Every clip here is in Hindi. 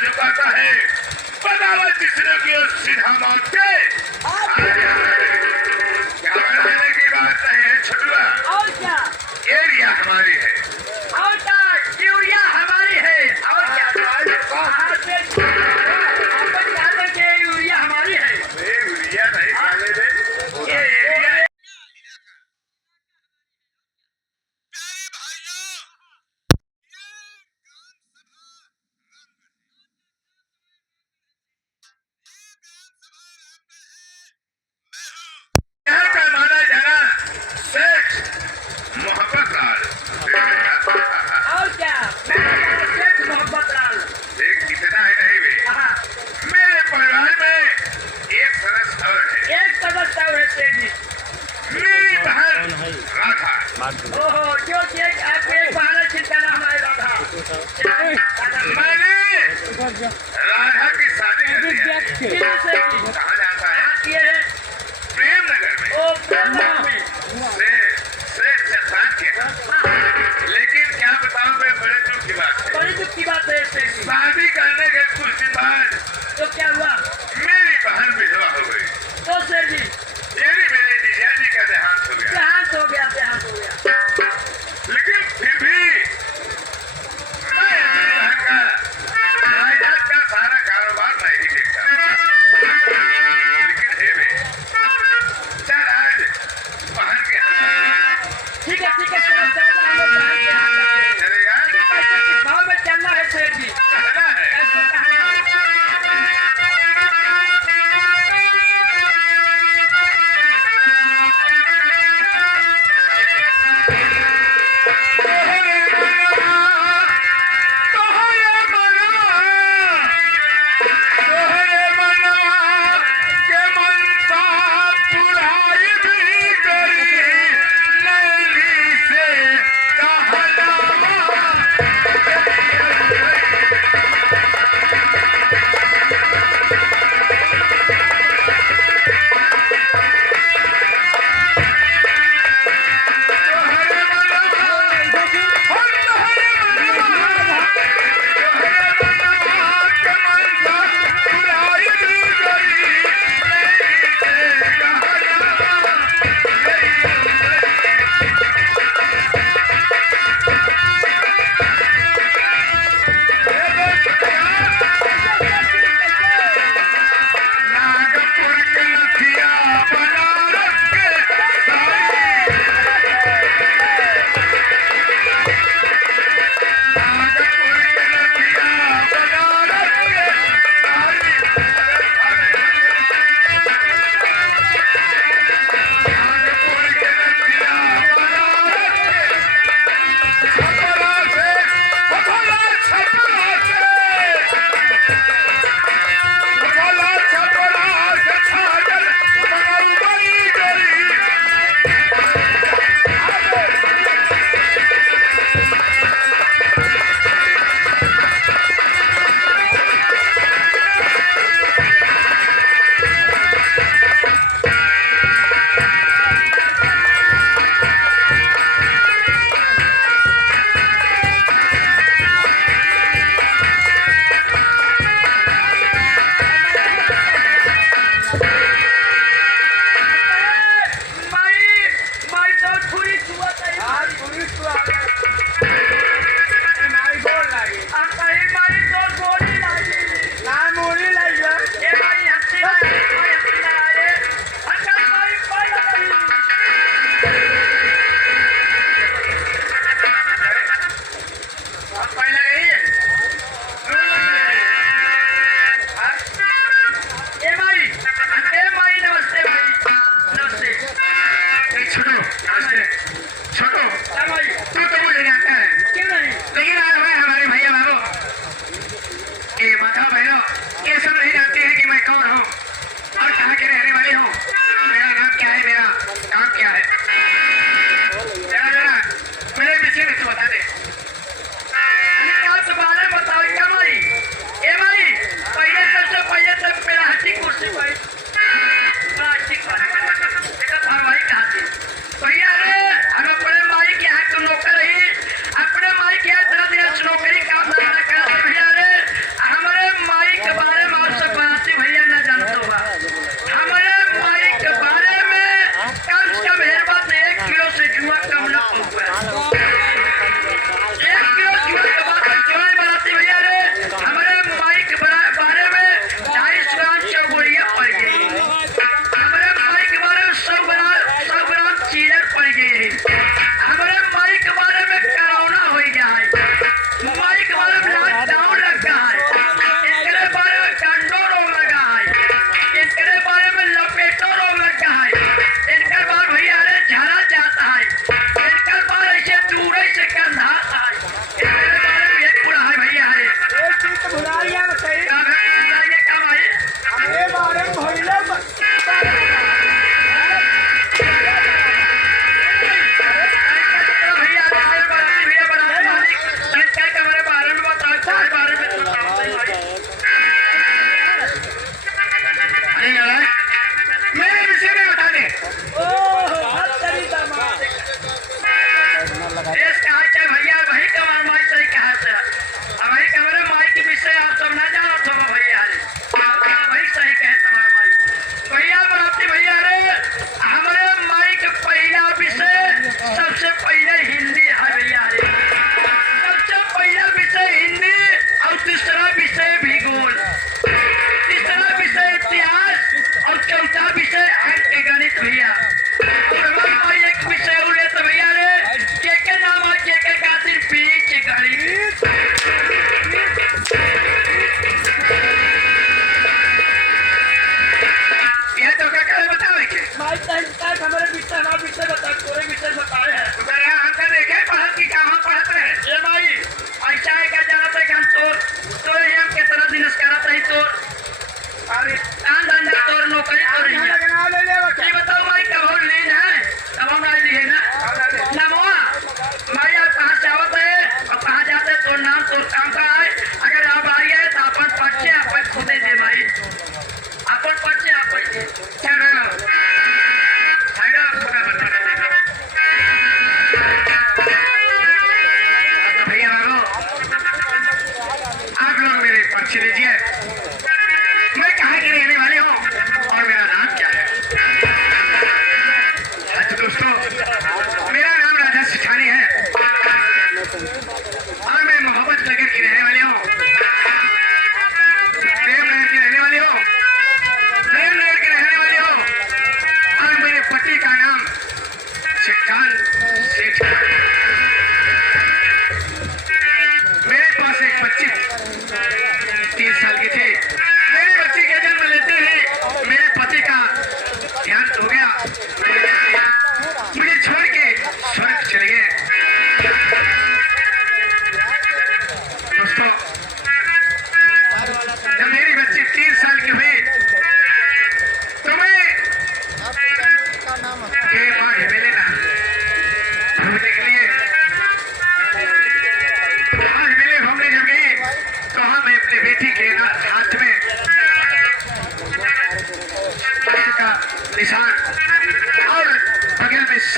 झुकाता है, बगावत जिसने की और सीधा मौत के। क्या बढ़ाने की बात नहीं है छुटुआ, और क्या एरिया हमारी है, और क्या यूरिया हमारी है, और क्या कहाँ से अपन कहते हैं कि यूरिया हमारी है। यूरिया नहीं खाने दे, ये एरिया है। यहाँ का माना जाना सेठ मोहब्बत लाल। और क्या सेठ मोहब्बत लाल। देख कितना है नहीं वे, हाँ, मेरे परिवार में एक सदस्य और है, एक सदस्य है सेठ जी। मेरी बहन राधा। ओहो, जो चेक आपको एक बहाना छिड़काना हमारे राधा। मैंने राधा की शादी कर दिया है। किधर से की? कहाँ जाता है? कहाँ किए हैं? प्रेम नगर में। ओ, प्रेम में। सेठ चट्टान के साथ। लेकिन क्या बताऊं मैं, बड़े दुख की बात है। बड़ी दुख की बात है सेठ जी। शादी करने के कुछ दिन बाद तो क्या हुआ? मेरी बहन विधवा हो गई, तो सेठ जी यानी मेरे जीजाजी का देहांत हो गया। देहांत हो गया, देहांत हो गया। लेकिन फिर भी मैं अपनी बहन का जायदाद का सारा कारोबार नहीं देखता। लेकिन हे वे, चल आज बहन के हाथ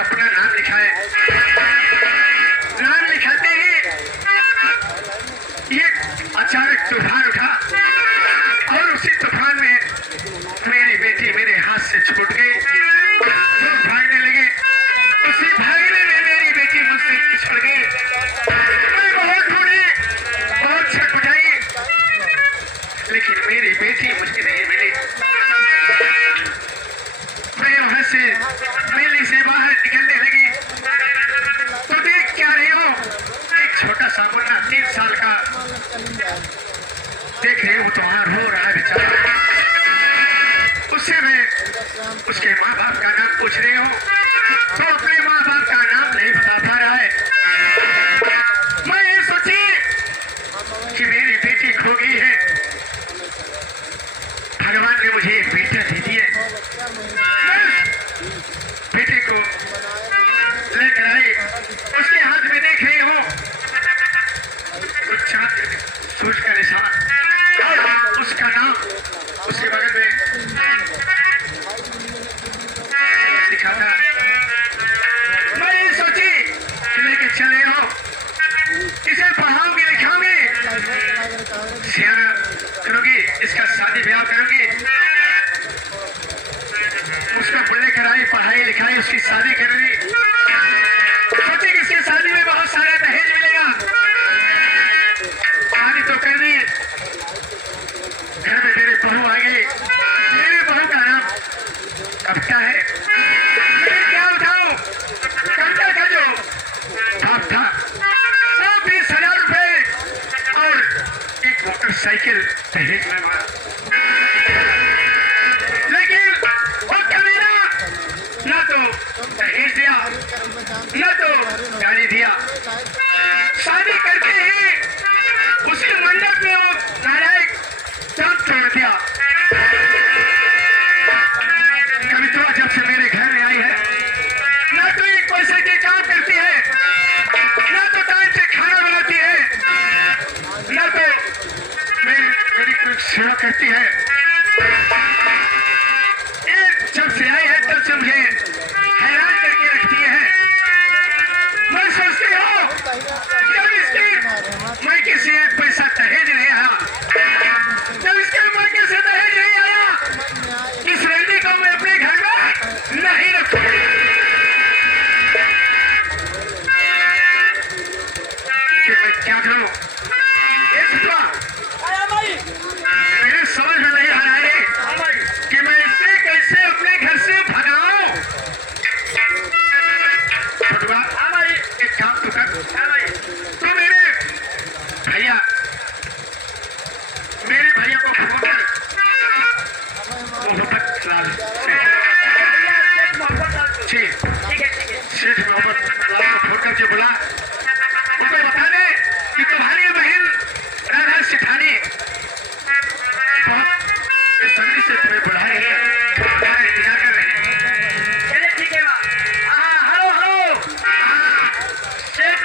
अपना नाम लिखाए। नाम लिखाते ही ये अचानक तूफान उठा और उसी तूफान में मेरी बेटी मेरे हाथ से छूट गई। लोग भागने लगे, उसी भागने में मेरी बेटी मुझसे पिछड़ गई। मैं बहुत ढूंढी, बहुत छटपटाई, लेकिन मेरी बेटी मुझे नहीं मिली। मैं वहां से मेले से बाहर निकलने लगी तो देख क्या रही हो, एक छोटा सा मुन्ना 3 साल का देख रही हूँ तो वहां रो रहा है बेचारा। उससे मैं उसके माँ बाप का नाम पूछ रही हूँ तो अपने माँ बाप का नाम नहीं बता पा रहा है। मैं ये सोची कि मेरी बेटी खो गई है, भगवान ने मुझे एक बेटा दे दिया। बेटे को लेकर आई, उसके हाथ में देख रही हूँ चांद सूरज का निशान और उसका नाम उसके बगल में लिखा था। मैं ये सोची कि लेके चले हो, इसे पढ़ाऊंगी लिखाऊंगी, सियाना करूंगी, इसका शादी ब्याह करूंगी, उसको बुले कराई, पढ़ाई लिखाई, उसकी शादी करूंगी। सोची कि इसकी शादी में बहुत सारा दहेज मिलेगा। शादी तो कर दी, घर में मेरी बहू आ गई। मेरी बहू का नाम कविता है। मैं क्या उठाऊं, कविता का जो बाप था वो 20,000 रुपए और एक मोटरसाइकिल दहेज में मारा, लेकिन वो कमीना ना तो दहेज दिया न तो गाड़ी दिया। शादी करके ही उसी मंडप में वो नारायण चांद छोड़ दिया। कविता जब से मेरे घर में आई है, ना तो एक पैसे की काम करती है, ना तो टाइम से खाना बनाती है, ना तो मेरी कुछ सेवा करती है। जब से आई है तब से मुझे हैरान करके रखती है। मैं सोचती हूँ जब इसके मैं किसी एक पैसा दहेज नहीं आया, जब इसके मौके से दहेज नहीं आया, इस रंडी को मैं अपने घर में नहीं रखूंगी। कि मैं क्या करूँ? ये छुपा मेरे समझ में नहीं आ रहा है कि मैं इसे कैसे अपने घर से भगाऊं। एक काम तो कर, तो मेरे भैया को फोन कर, मोहब्बत लाल सेठ मोहब्बत लाल को फोन करके बुला, उनको बता दे कि तुम्हारी बहन राधा सिठानी बहुत बेसब्री से तुम्हें बुला रही है, इंतजार कर रहे हैं। चलिए ठीक है। हेलो हेलो सेठ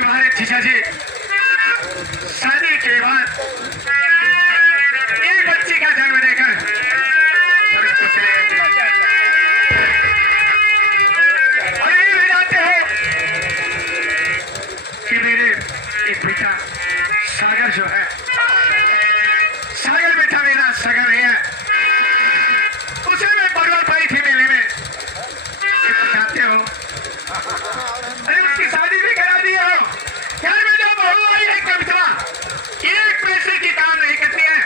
भारी जीजा जी शादी के बाद एक बच्ची का जन्म देकर और ये भी जानते हो कि मेरे एक बेटा सागर जो है, सागर बेटा मेरा सगा नहीं है, उसे मैं परवर पाई थी मेले में, जानते हो। अरे उसकी शादी भी करा दी हो। घर में जो बहू आई है कविता, एक पैसे की काम नहीं करती है,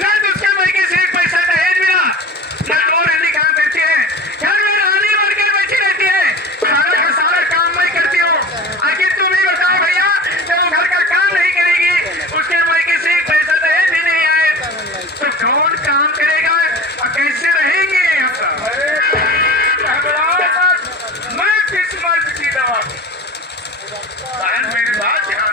ना उसके मौके से एक पैसा दहेज मिला, ना दो रहने काम करती है, घर में रानी बनकर बैठी रहती है, सारा का सारा काम मैं करती हूँ। आखिर तुम ही बताओ भैया, जब वो घर का काम नहीं करेगी, उसके मौके से एक पैसा दहेज भी नहीं आए, तो कौन काम करेगा और कैसे रहेंगे हम सब? मैं किस मर्द की दवा मेरी बात ध्यान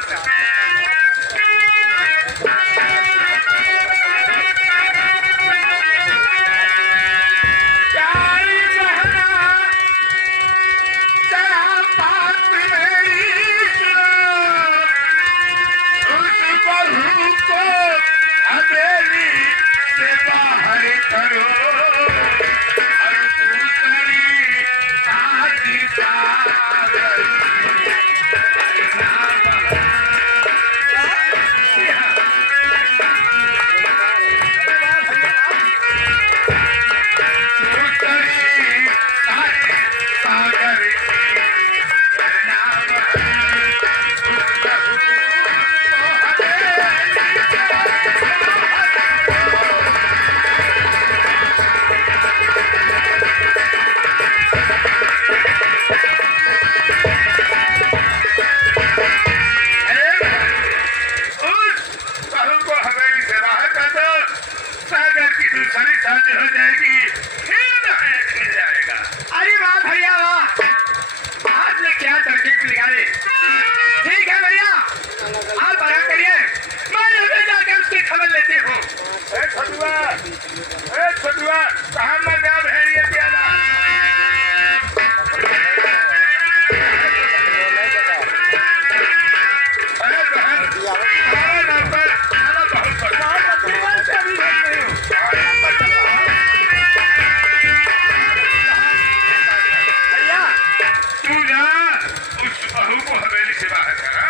से हो जाएगी, फिर जाएगा। अरे वाह भैया वाह, आपने क्या तरकीब निकाली। ठीक है भैया, आप बड़ा करिए, मैं अभी जाकर उसकी खबर लेती हूँ। छोटुआ कहाँ मर गया भेड़िया प्याला? अरे बहन, हमारा नंबर बहुत बड़ा बहू को हवेली से बाहर करा।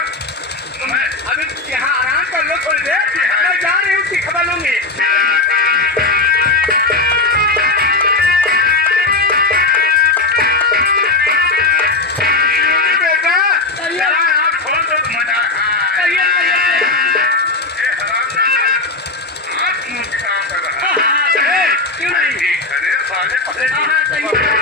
मैं अभी यहाँ आराम कर लो थोड़ी देर, मैं जा रही हूँ, उसकी खबर लूंगी। बेटा जरा आप खोल दो, मजा आप मुझ काम कर रहा है, क्यों नहीं? ठीक है साले पहले